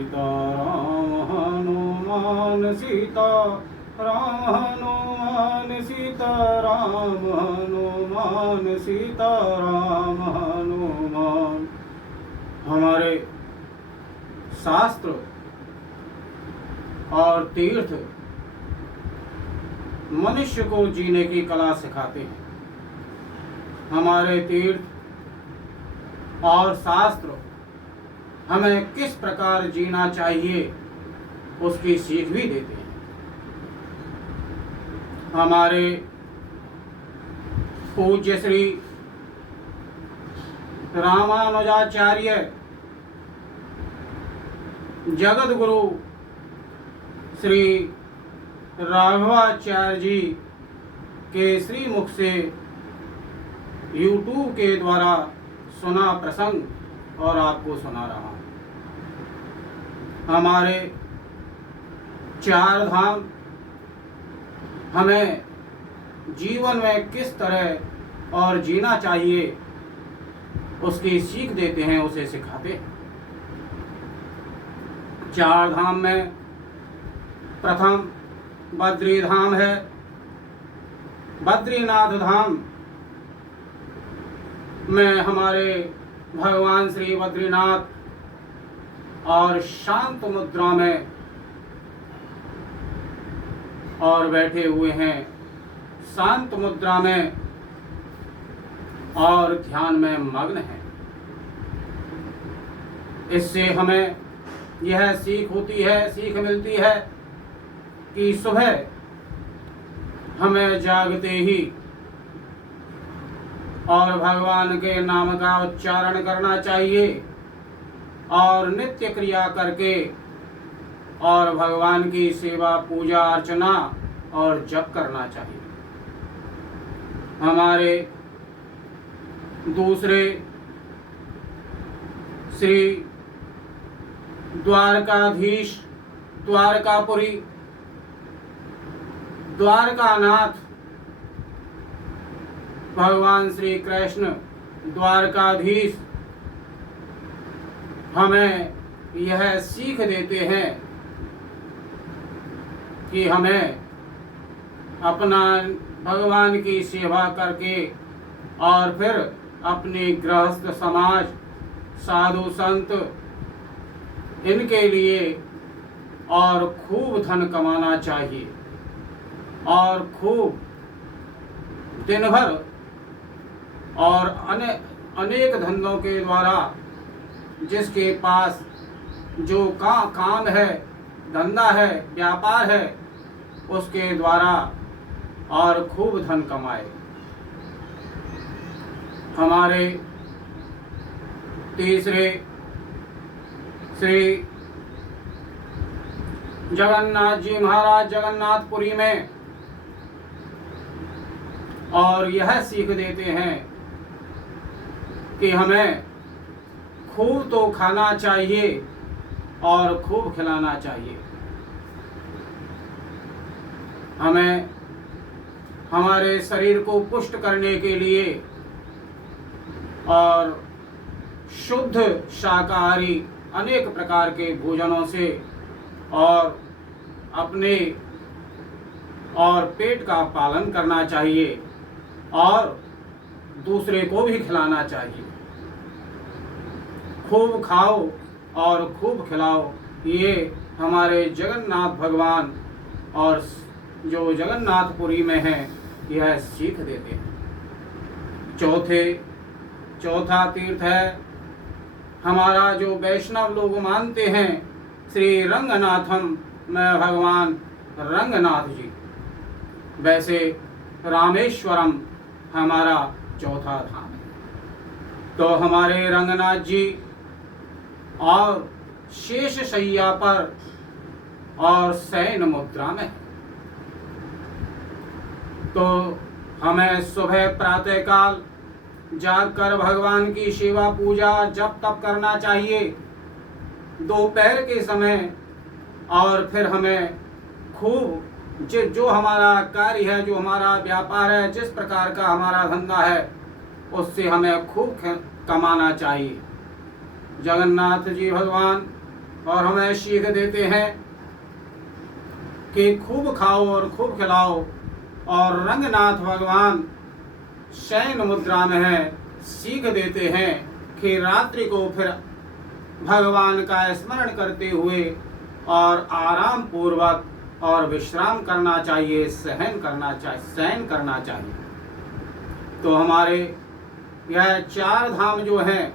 सीताराम हनुमान सीताराम हनुमान सीताराम हनुमान सीताराम हनुमान। हमारे शास्त्र और तीर्थ मनुष्य को जीने की कला सिखाते हैं। हमारे तीर्थ और शास्त्र हमें किस प्रकार जीना चाहिए उसकी सीख भी देते हैं। हमारे पूज्य श्री रामानुजाचार्य जगत गुरु श्री राघवाचार्य जी के श्री मुख से YouTube के द्वारा सुना प्रसंग और आपको सुना रहा हूँ। हमारे चार धाम हमें जीवन में किस तरह और जीना चाहिए उसकी सीख देते हैं, उसे सिखाते हैं। चार धाम में प्रथम बद्री धाम है। बद्रीनाथ धाम में हमारे भगवान श्री बद्रीनाथ और शांत मुद्रा में और बैठे हुए हैं, शांत मुद्रा में और ध्यान में मग्न हैं। इससे हमें यह सीख मिलती है कि सुबह हमें जागते ही और भगवान के नाम का उच्चारण करना चाहिए और नित्य क्रिया करके और भगवान की सेवा पूजा अर्चना और जप करना चाहिए। हमारे दूसरे श्री द्वारकाधीश द्वारकापुरी द्वारकानाथ भगवान श्री कृष्ण द्वारकाधीश हमें यह सीख देते हैं कि हमें अपना भगवान की सेवा करके और फिर अपनी गृहस्थ समाज साधु संत इनके लिए और खूब धन कमाना चाहिए और खूब दिन भर और अनेक धंधों के द्वारा जिसके पास जो काम है, धंधा है, व्यापार है, उसके द्वारा और खूब धन कमाए। हमारे तीसरे श्री जगन्नाथ जी महाराज जगन्नाथपुरी में और यह सीख देते हैं कि हमें खूब तो खाना चाहिए और खूब खिलाना चाहिए। हमें हमारे शरीर को पुष्ट करने के लिए और शुद्ध शाकाहारी अनेक प्रकार के भोजनों से और अपने और पेट का पालन करना चाहिए और दूसरे को भी खिलाना चाहिए। खूब खाओ और खूब खिलाओ, ये हमारे जगन्नाथ भगवान और जो जगन्नाथपुरी में है यह सीख देते हैं। चौथा तीर्थ है हमारा जो वैष्णव लोग मानते हैं श्री रंगनाथम में भगवान रंगनाथ जी। वैसे रामेश्वरम हमारा चौथा धाम है। तो हमारे रंगनाथ जी और शेष शैया पर और शयन मुद्रा में। तो हमें सुबह प्रातःकाल जागकर भगवान की सेवा पूजा जप तप करना चाहिए, दोपहर के समय, और फिर हमें खूब जो हमारा कार्य है, जो हमारा व्यापार है, जिस प्रकार का हमारा धंधा है, उससे हमें खूब कमाना चाहिए। जगन्नाथ जी भगवान और हमें सीख देते हैं कि खूब खाओ और खूब खिलाओ। और रंगनाथ भगवान शयन मुद्रा में है, सीख देते हैं कि रात्रि को फिर भगवान का स्मरण करते हुए और आराम पूर्वक और विश्राम करना चाहिए, शयन करना चाहिए। तो हमारे यह 4 धाम जो हैं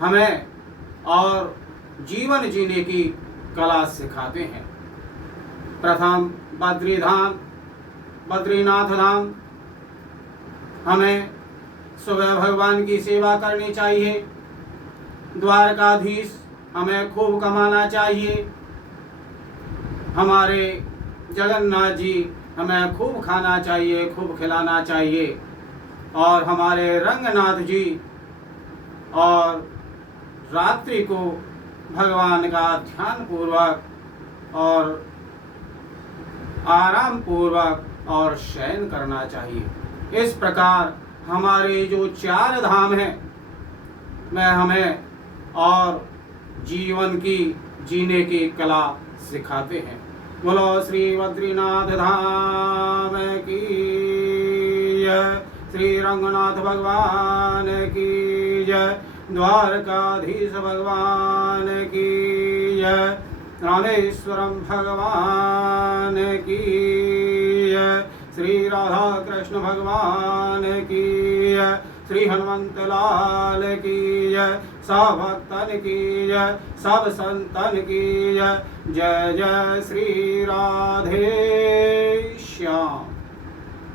हमें और जीवन जीने की कला सिखाते हैं। प्रथम बद्रीनाथ धाम, हमें सुबह भगवान की सेवा करनी चाहिए। द्वारकाधीश, हमें खूब कमाना चाहिए। हमारे जगन्नाथ जी, हमें खूब खाना चाहिए, खूब खिलाना चाहिए। और हमारे रंगनाथ जी और रात्रि को भगवान का ध्यान पूर्वक और आराम पूर्वक और शयन करना चाहिए। इस प्रकार हमारे जो 4 धाम हैं में हमें और जीवन की जीने की कला सिखाते हैं। बोलो श्री बद्रीनाथ धाम की जय, श्री रंगनाथ भगवान की जय, द्वारकाधीश भगवान की जय, रामेश्वरम भगवान की जय, श्री राधा कृष्ण भगवान की जय, श्री हनुमंत लाल की जय, सब भक्तन की जय, सब संतन की जय। जय जय श्री राधे श्याम।